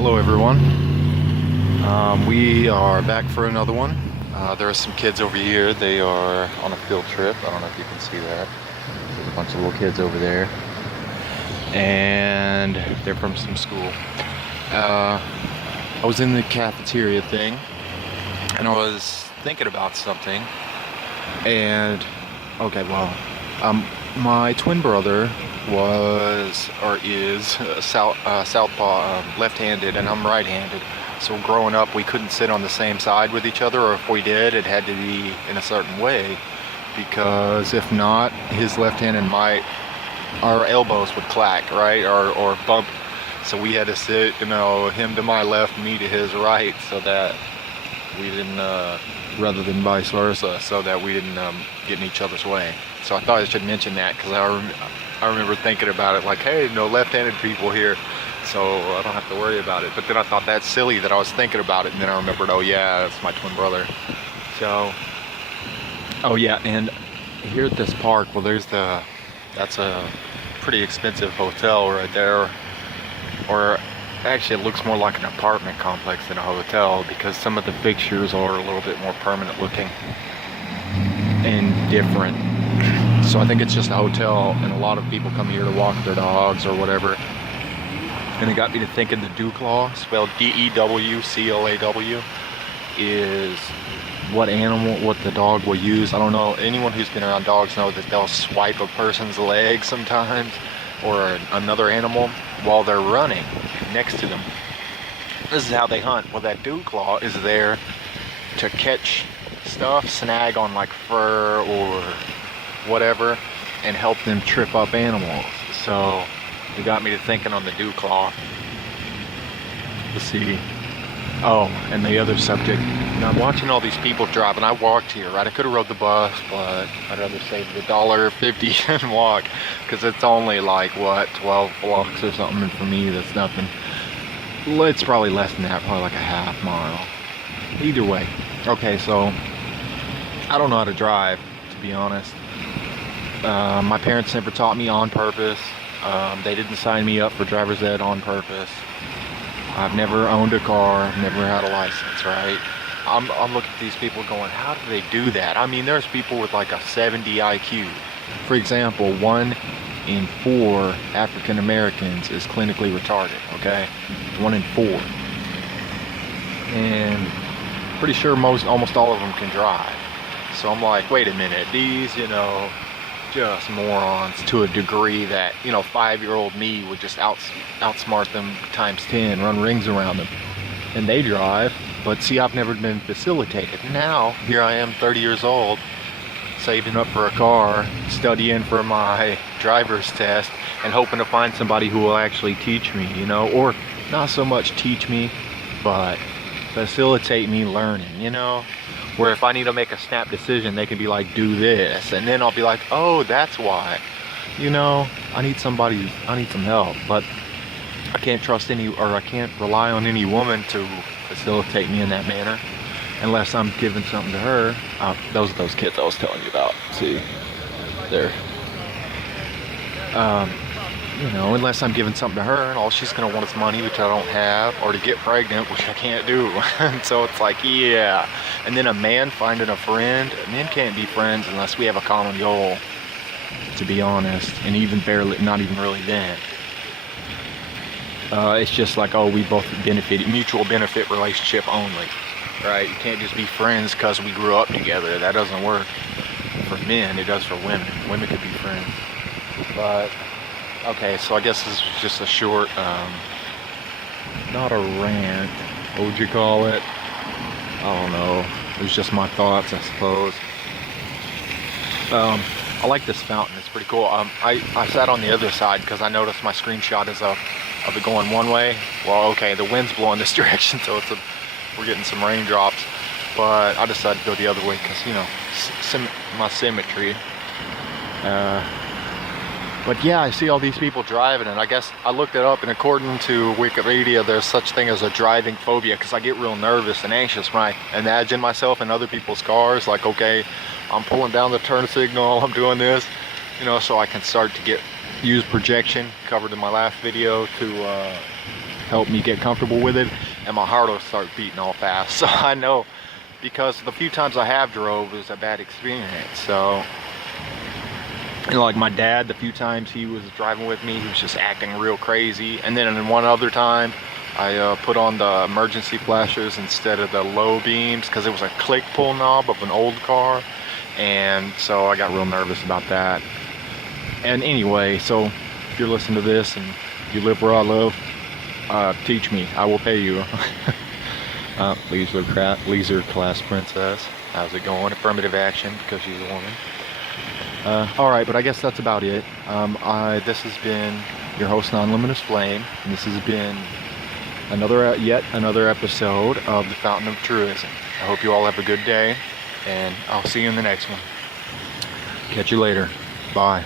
Hello everyone. We are back for another one. There are some kids over here. They are on a field trip. I don't know if you can see that. There's a bunch of little kids over there. And they're from some school. I was in the cafeteria thing and I was thinking about something. And my twin brother was or is Southpaw, left-handed, and I'm right-handed. So growing up, we couldn't sit on the same side with each other, or if we did, it had to be in a certain way, because if not, his left hand and our elbows would clack, right, or bump. So we had to sit, him to my left, me to his right, so that we didn't, rather than vice versa, so that we didn't get in each other's way. So I thought I should mention that, because I remember thinking about it like, hey, no left-handed people here, so I don't have to worry about it. But then I thought that's silly that I was thinking about it, and then I remembered, oh yeah, that's my twin brother. So, oh yeah, and here at this park, well, that's a pretty expensive hotel right there, or actually it looks more like an apartment complex than a hotel, because some of the fixtures are a little bit more permanent looking and different. So I think it's just a hotel, and a lot of people come here to walk their dogs or whatever. And it got me to thinking the Dewclaw, spelled D-E-W-C-L-A-W, is what the dog will use. I don't know, anyone who's been around dogs know that they'll swipe a person's leg sometimes, or another animal, while they're running next to them. This is how they hunt. Well, that Dewclaw is there to catch stuff, snag on like fur or whatever, and help them trip up animals. So it got me to thinking on the Dewclaw. Let's see. Oh, and the other subject, I'm watching all these people drive, and I walked here, right? I could have rode the bus, but I'd rather save the $1.50 and walk, because it's only like, what, 12 blocks or something, and for me that's nothing. It's probably less than that, probably like a half mile. Either way. Okay, so I don't know how to drive, to be honest. My parents never taught me on purpose. They didn't sign me up for driver's ed on purpose. I've never owned a car, never had a license, right? I'm looking at these people going, how do they do that? I mean, there's people with like a 70 IQ. For example, 1 in 4 African Americans is clinically retarded, okay? 1 in 4. And pretty sure almost all of them can drive. So I'm like, wait a minute, these, just morons to a degree that, 5-year-old me would just outsmart them times 10, run rings around them. And they drive, but see, I've never been facilitated. Now, here I am, 30 years old, saving up for a car, studying for my driver's test, and hoping to find somebody who will actually teach me, or not so much teach me, but facilitate me learning, where if I need to make a snap decision, they can be like, do this, and then I'll be like, oh, that's why, I need some help. But I can't trust I can't rely on any woman to facilitate me in that manner, unless I'm giving something to her. Those are those kids I was telling you about. See, there. Unless I'm giving something to her, and all she's gonna want is money, which I don't have, or to get pregnant, which I can't do. And so it's like, yeah. And then a man finding a friend. Men can't be friends unless we have a common goal, to be honest, and not even really then. It's just like, oh, we both mutual benefit relationship only, right? You can't just be friends because we grew up together. That doesn't work for men. It does for women. Women could be friends, but. Okay, so I guess this is just a short, not a rant, what would you call it? I don't know, it was just my thoughts, I suppose. I like this fountain, it's pretty cool. I sat on the other side because I noticed my screenshot is of it going one way. Well, okay, the wind's blowing this direction, so we're getting some raindrops, but I decided to go the other way because, my symmetry. But yeah, I see all these people driving, and I guess I looked it up, and according to Wikipedia, there's such thing as a driving phobia, because I get real nervous and anxious when I imagine myself in other people's cars, like, okay, I'm pulling down the turn signal, I'm doing this, so I can start to use projection, covered in my last video, to help me get comfortable with it, and my heart will start beating all fast. So I know, because the few times I have drove, it was a bad experience. So, you know, like my dad, the few times he was driving with me, he was just acting real crazy. And then in one other time, I put on the emergency flashers instead of the low beams, because it was a click pull knob of an old car, and so I got real nervous about that. And anyway, so if you're listening to this and you live where I live, teach me, I will pay you. Leisure class princess, how's it going? Affirmative action, because she's a woman. All right, but I guess that's about it. This has been your host, Non-Luminous Flame, and this has been yet another episode of the Fountain of Truism. I hope you all have a good day, and I'll see you in the next one. Catch you later. Bye.